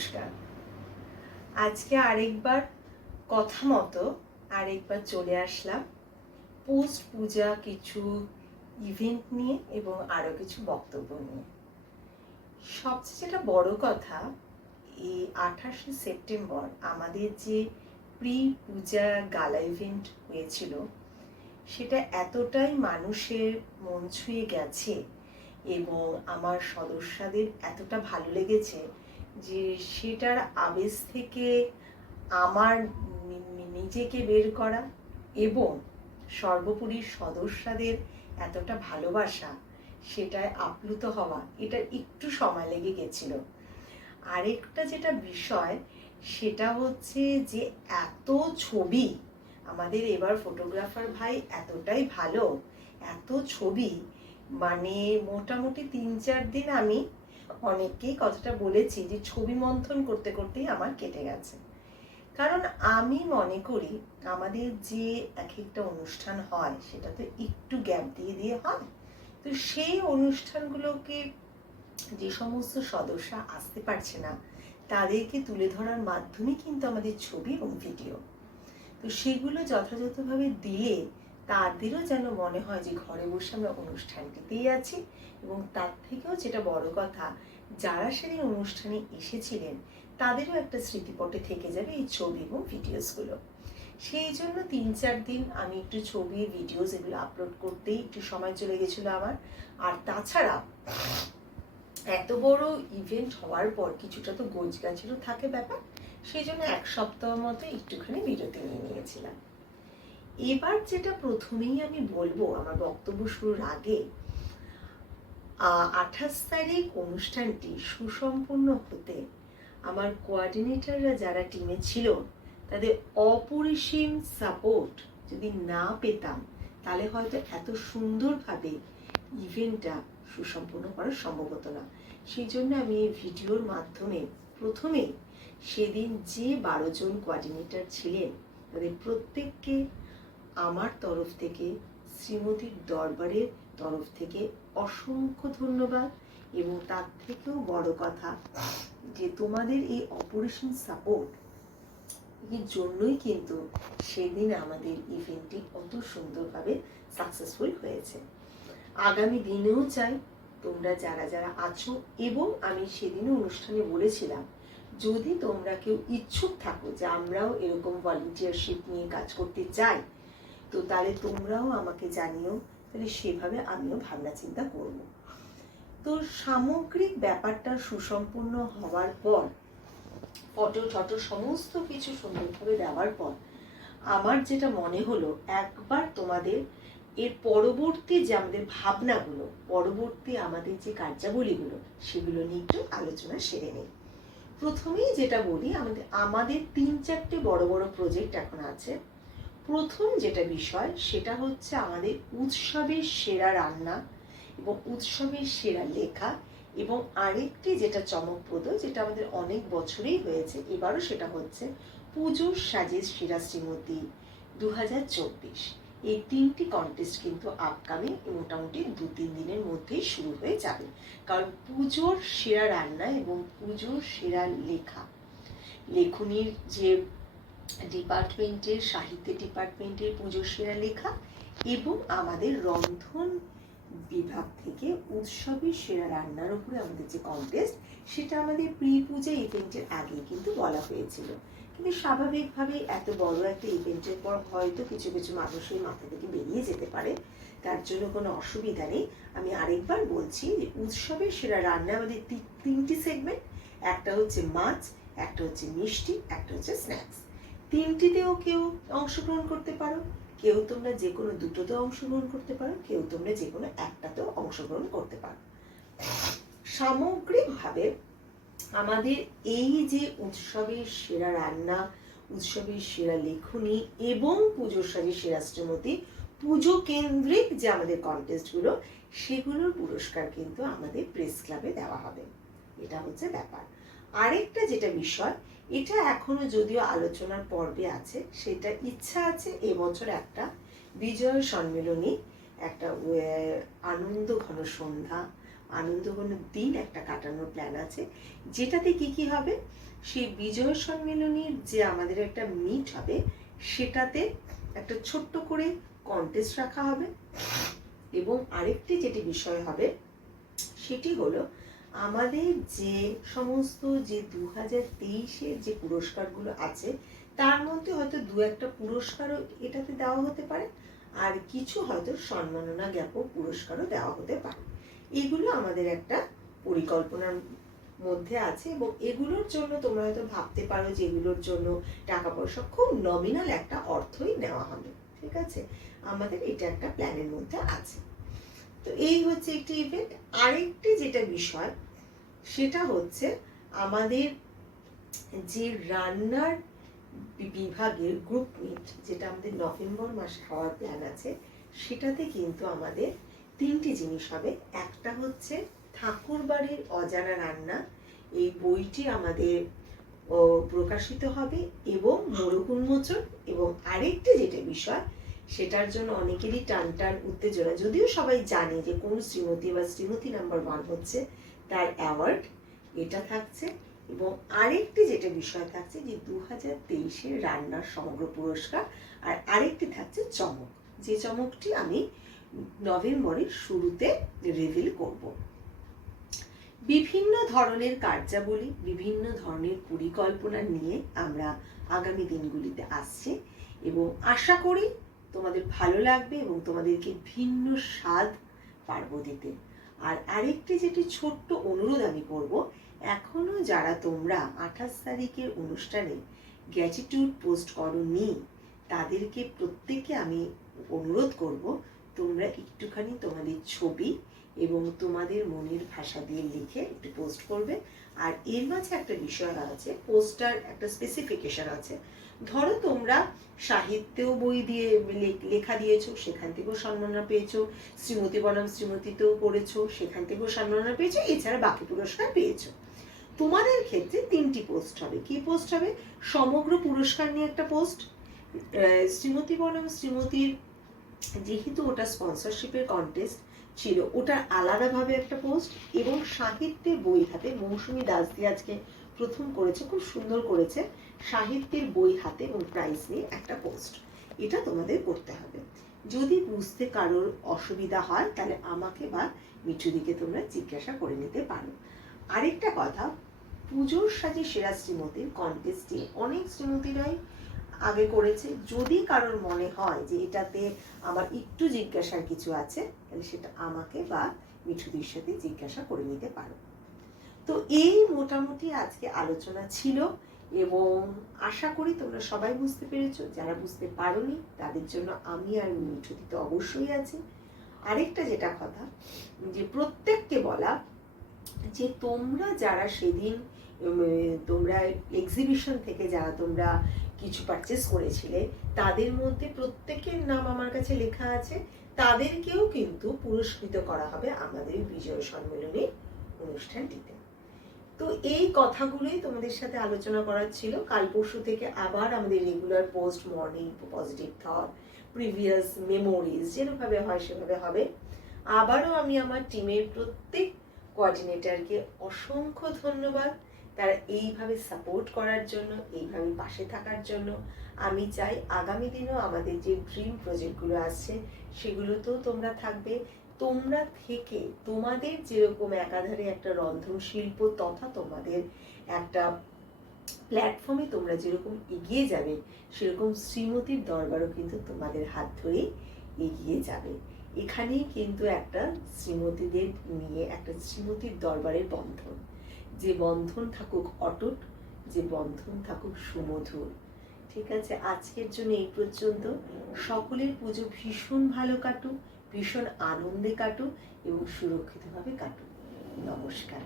নমস্কার। আজকে আরেকবার কথা মতো আরেকবার চলে আসলাম পোস্ট পূজা কিছু ইভেন্ট নিয়ে এবং আরও কিছু বক্তব্য নিয়ে। সবচেয়ে যেটা বড় কথা, এই আঠাশে সেপ্টেম্বর আমাদের যে প্রি পূজা গালা ইভেন্ট হয়েছিল, সেটা এতটাই মানুষের মন ছুঁয়ে গেছে এবং আমার সদস্যদের এতটা ভালো লেগেছে যে সেটার আবেশ থেকে আমার নিজেকে বের করা এবং সর্বোপরি সদস্যদের এতটা ভালোবাসা সেটায় আপ্লুত হওয়া, এটা একটু সময় লেগে গেছিল। আরেকটা যেটা বিষয়, সেটা হচ্ছে যে এত ছবি, আমাদের এবার ফটোগ্রাফার ভাই এতটাই ভালো, এত ছবি মানে মোটামুটি তিন চার দিন আমি অনেককেই কথাটা বলেছি যে ছবি মন্থন করতে করতেই আমার কেটে গেছে। কারণ আমি মনে করি আমাদের যে এক একটা অনুষ্ঠান হয়, সেটা তো একটু গ্যাপ দিয়ে দিয়ে হয়। তো সেই অনুষ্ঠানগুলোকে যে সমস্ত সদস্য আসতে পারছে না, তাদেরকে তুলে ধরার মাধ্যমে কিন্তু আমাদের ছবি এবং ভিডিও। তো সেগুলো যথাযথভাবে দিলে তাদেরও যেন মনে হয় যে ঘরে বসে আমরা অনুষ্ঠানটিতেই আছি এবং তার থেকেও যেটা বড় কথা, যারা সেদিন অনুষ্ঠানে এসেছিলেন, তাদেরও একটা স্মৃতিপটে থেকে যাবে এই ছবি এবং ভিডিওসগুলো। সেই জন্য তিন চার দিন আমি একটু ছবি, ভিডিওস এগুলো আপলোড করতেই একটু সময় চলে গেছিল আমার। আর তাছাড়া এত বড় ইভেন্ট হওয়ার পর কিছুটা তো গোছ গাছেরও থাকে ব্যাপার, সেই জন্য এক সপ্তাহ মতো একটুখানি বিরতি নিয়ে নিয়েছিলাম। এবার যেটা প্রথমেই আমি বলব, আমার বক্তব্য শুরুর আগে আঠাশ তারিখ অনুষ্ঠানটি সুসম্পন্ন হতে আমার কোয়ার্ডিনেটররা যারা টিমে ছিল, তাদের অপরিসীম সাপোর্ট যদি না পেতাম, তাহলে হয়তো এত সুন্দরভাবে ইভেন্টটা সুসম্পন্ন করা সম্ভব হতো না। সেই জন্য আমি এই ভিডিওর মাধ্যমে প্রথমেই সেদিন যে বারো জন কোয়ার্ডিনেটর ছিলেন, তাদের প্রত্যেককে আমার তরফ থেকে, শ্রীমতীর দরবারের তরফ থেকে অসংখ্য ধন্যবাদ। এবং তার থেকেও বড় কথা যে, তোমাদের এই অপারেশন সাপোর্ট এর জন্যই কিন্তু সেদিন আমাদের ইভেন্টটি অত সুন্দরভাবে সাকসেসফুল হয়েছে। আগামী দিনেও চাই তোমরা যারা যারা আছো, এবং আমি সেদিনও অনুষ্ঠানে বলেছিলাম, যদি তোমরা কেউ ইচ্ছুক থাকো যে আমরাও এরকম ভলেন্টিয়ারশিপ নিয়ে কাজ করতে চাই তো তাহলে তোমরাও আমাকে জানিও, তাহলে সেভাবে আমিও ভাবনা চিন্তা করব। তো সামগ্রিক ব্যাপারটা সুসম্পূর্ণ হওয়ার পর, ফটো টটো সমস্ত কিছু সুন্দরভাবে দেওয়ার পর, আমার যেটা মনে হলো, একবার তোমাদের এর পরবর্তী যে আমাদের ভাবনাগুলো, পরবর্তী আমাদের যে কার্যাবলীগুলো, সেগুলো নিয়ে একটু আলোচনা সেরে নেই। প্রথমেই যেটা বলি, আমাদের আমাদের তিন চারটে বড় বড় প্রজেক্ট এখন আছে। প্রথম যেটা বিষয়, সেটা হচ্ছে আমাদের উৎসবের সেরা রান্না এবং উৎসবের সেরা লেখা এবং আরেকটি যেটা চমকপ্রদ, যেটা আমাদের অনেক বছরেই হয়েছে, এবারও সেটা হচ্ছে পুজোর সাজের সেরা শ্রীমতী দু হাজার চব্বিশ। এই তিনটি কন্টেস্ট কিন্তু আপকামিং মোটামুটি দু তিন দিনের মধ্যেই শুরু হয়ে যাবে। কারণ পুজোর সেরা রান্না এবং পুজোর সেরা লেখা, লেখনির যে ডিপার্টমেন্টের, সাহিত্য ডিপার্টমেন্টের পুজোর সেরা লেখা এবং আমাদের রন্ধন বিভাগ থেকে উৎসবের সেরা রান্নার উপরে আমাদের যে কন্টেস্ট সেটা আমাদের প্রি পূজা ইভেন্টের আগে কিন্তু বলা হয়েছিল। কিন্তু স্বাভাবিকভাবে এত বড় একটা ইভেন্টের পর হয়তো কিছু কিছু মানুষের মাথা থেকে বেরিয়ে যেতে পারে। তার জন্য কোনো অসুবিধা নেই। আমি আরেকবার বলছি যে উৎসবের সেরা রান্না আমাদের তিনটি সেগমেন্ট একটা হচ্ছে মাছ, একটা হচ্ছে মিষ্টি, একটা হচ্ছে স্ন্যাক্স তিনটিতেও কেউ অংশগ্রহণ করতে পারো। কেউ তোমরা যে কোনো দুটোতেও অংশগ্রহণ করতে পারো, কেউ তোমরা যে কোনো একটাতেও অংশগ্রহণ করতে পারো। সামগ্রিকভাবে আমাদের এই যে উৎসবের সেরা রান্না, উৎসবের সেরা লেখনী এবং পুজোর সাজে সেরা শ্রীমতী পুজো কেন্দ্রিক যে আমাদের কন্টেস্টগুলো সেগুলোর পুরস্কার কিন্তু আমাদের প্রেস ক্লাবে দেওয়া হবে। এটা হচ্ছে ব্যাপার। আরেকটা যেটা বিষয়, এটা এখনও যদিও আলোচনার পর্বে আছে, সেটা ইচ্ছা আছে এবছর একটা বিজয় সম্মেলনী, একটা আনন্দ ঘন সন্ধ্যা, আনন্দ ঘন দিন একটা কাটানোর প্ল্যান আছে। যেটাতে কি কি হবে? সেই বিজয় সম্মেলনীর যে আমাদের একটা মিট হবে, সেটাতে একটা ছোট্ট করে কন্টেস্ট রাখা হবে। এবং আরেকটি যেটি বিষয় হবে, সেটি হলো আমাদের যে সমস্ত যে দু হাজার তেইশের যে পুরস্কারগুলো আছে, তার মধ্যে হয়তো দু একটা পুরস্কারও এটাতে দেওয়া হতে পারে, আর কিছু হয়তো সম্মাননা জ্ঞাপক পুরস্কারও দেওয়া হতে পারে। এগুলো আমাদের একটা পরিকল্পনার মধ্যে আছে এবং এগুলোর জন্য তোমরা হয়তো ভাবতে পারো যে এগুলোর জন্য টাকা পয়সা খুব নমিনাল একটা অর্থই নেওয়া হবে, ঠিক আছে? আমাদের এটা একটা প্ল্যানের মধ্যে আছে। তো এই হচ্ছে একটি ইভেন্ট আরেকটি যেটা বিষয়, সেটা হচ্ছে আমাদের যে রান্নার বিভাগের গ্রুপ মিট যেটা আমাদের নভেম্বর মাসে হওয়ার প্ল্যান আছে, সেটাতে কিন্তু আমাদের তিনটি জিনিস হবে। একটা হচ্ছে ঠাকুর বাড়ির অজানা রান্না, এই বইটি আমাদের প্রকাশিত হবে, এবং মোড়ক উন্মোচন এবং আরেকটি যেটা বিষয় সেটার জন্য অনেকেরই টান টান উত্তেজনা। যদিও সবাই জানে যে কোন শ্রীমতী বা শ্রীমতী নাম্বার ওয়ান হচ্ছে তার অ্যাওয়ার্ড, এটা থাকছে। এবং আরেকটি যেটা বিষয় থাকছে যে দু হাজার তেইশের রান্নার সমগ্র পুরস্কার, আর আরেকটি থাকছে চমক। যে চমকটি আমি নভেম্বরের শুরুতে রিভিল করব। বিভিন্ন ধরনের কার্যাবলী, বিভিন্ন ধরনের পরিকল্পনা নিয়ে আমরা আগামী দিনগুলিতে আসছি। এবং আশা করি তোমাদের ভালো লাগবে এবং তোমাদেরকে ভিন্ন স্বাদ পারব দিতে। আর আরেকটি যেটি ছোট্ট অনুরোধ আমি করব, এখনও যারা তোমরা আঠাশ তারিখের অনুষ্ঠানে গ্র্যাটিটিউড পোস্ট করনি, তাদেরকে প্রত্যেককে আমি অনুরোধ করব, তোমরা একটুখানি তোমাদের ছবি এবং তোমাদের মনের ভাষা দিয়ে লিখে একটু পোস্ট করবে। আর এর মাঝে একটা বিষয় আছে পোস্টার একটা স্পেসিফিকেশন আছে। ধরো তোমরা সাহিত্যেও বই দিয়ে লেখা দিয়েছ, সেখান থেকেও সম্মাননা পেয়েছ, শ্রীমতী বনাম শ্রীমতীতেও পড়েছো, সেখান থেকেও সম্মাননা পেয়েছ, এছাড়া বাকি পুরস্কার পেয়েছ। তোমাদের ক্ষেত্রে তিনটি পোস্ট হবে। কি পোস্ট হবে? সমগ্র পুরস্কার নিয়ে একটা পোস্ট শ্রীমতী বনাম শ্রীমতীর যেহেতু ওটা স্পন্সরশিপের কন্টেস্ট ছিল ওটার আলাদাভাবে একটা পোস্ট এবং সাহিত্যের বই হাতে মৌসুমী দাস দিয়ে আজকে প্রথম করেছে, খুব সুন্দর করেছে। সাহিত্যের বই হাতে এবং প্রাইজ নিয়ে একটা পোস্ট এটা তোমাদের করতে হবে। যদি বুঝতে কারোর অসুবিধা হয়, তাহলে আমাকে বা মিঠুদিকে তোমরা জিজ্ঞাসা করে নিতে পারো। আরেকটা কথা, পুজোর সাজে সেরা শ্রীমতির কন্টেস্টে অনেক শ্রীমতীরাই আগে করেছে। যদি কারোর মনে হয় যে এটাতে আমার একটু জিজ্ঞাসার কিছু আছে, তাহলে সেটা আমাকে বা মিঠুদির সাথে জিজ্ঞাসা করে নিতে পারো। তো এই মোটামুটি আজকে আলোচনা ছিল। এবং আশা করি তোমরা সবাই বুঝতে পেরেছ, যারা বুঝতে পারোনি তাদের জন্য আমি আর মিঠুদি তো অবশ্যই আছি। আরেকটা যেটা কথা, যে প্রত্যেককে বলা যে তোমরা যারা সেদিন তোমরা এক্সিবিশন থেকে যারা তোমরা কিছু পারচেস করেছিলে, তাদের মধ্যে প্রত্যেকের নাম আমার কাছে লেখা আছে। তাদেরকেও কিন্তু পুরস্কৃত করা হবে আমাদের বিজয় সম্মেলনী অনুষ্ঠানটিতে। তো এই কথাগুলোই তোমাদের সাথে আলোচনা করার ছিল। কাল পরশু থেকে আবার আমাদের regular post morning positive thought previous memories যেভাবে হয় সেভাবে হবে। আবারও আমি আমার টিমের প্রত্যেক কোঅর্ডিনেটরকে অসংখ্য ধন্যবাদ। তারা এইভাবে সাপোর্ট করার জন্য, এইভাবে পাশে থাকার জন্য। আমি চাই আগামী দিনেও আমাদের যে ড্রিম প্রজেক্টগুলো আসছে, সেগুলোতেও তোমরা থাকবে। তোমরা থেকে তোমাদের যেরকম একাধারে একটা রন্ধন শিল্প তথা তোমাদের একটা প্ল্যাটফর্মে তোমরা যেরকম এগিয়ে যাবে, সেরকম শ্রীমতীর দরবারও কিন্তু তোমাদের হাত ধরেই এগিয়ে যাবে। এখানেই কিন্তু একটা শ্রীমতীদের নিয়ে, একটা শ্রীমতীর দরবারের বন্ধন। যে বন্ধন থাকুক অটুট, যে বন্ধন থাকুক সুমধুর। ঠিক আছে? আজকের জন্য এই পর্যন্ত। সকলের পুজো ভীষণ ভালো কাটুক। ভীষণ আনন্দে কাটুক এবং সুরক্ষিতভাবে কাটুক। নমস্কার।